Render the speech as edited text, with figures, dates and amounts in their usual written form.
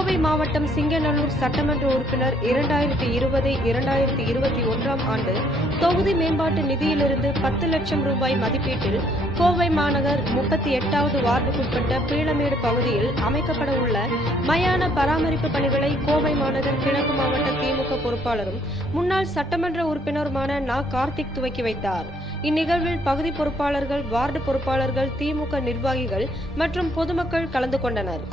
கோவை மாவட்டம் சிங்கநல்லூர் சட்டமன்ற உறுப்பினர் 2020-2021 ஆண்டு தொகுதி மேம்பாட்டு நிதியிலிருந்து 10 லட்சம் ரூபாய் மதிப்பீட்டில் கோவை மாநகர் 38வது வார்டுக்குட்பட்ட பீளமேடு பகுதியில் அமைக்கப்பட உள்ள மயான பராமரிப்பு பணிகளை கோவை மாநகர் கிழக்கு மாவட்ட திமுக பொறுப்பாளரும் முன்னாள் சட்டமன்ற உறுப்பினருமான நா. கார்த்திக் துவக்கி வைத்தார். இந்நிகழ்வில் பகுதி பொறுப்பாளர்கள், வார்டு பொறுப்பாளர்கள், திமுக நிர்வாகிகள் மற்றும் பொதுமக்கள் கலந்து கொண்டனர்.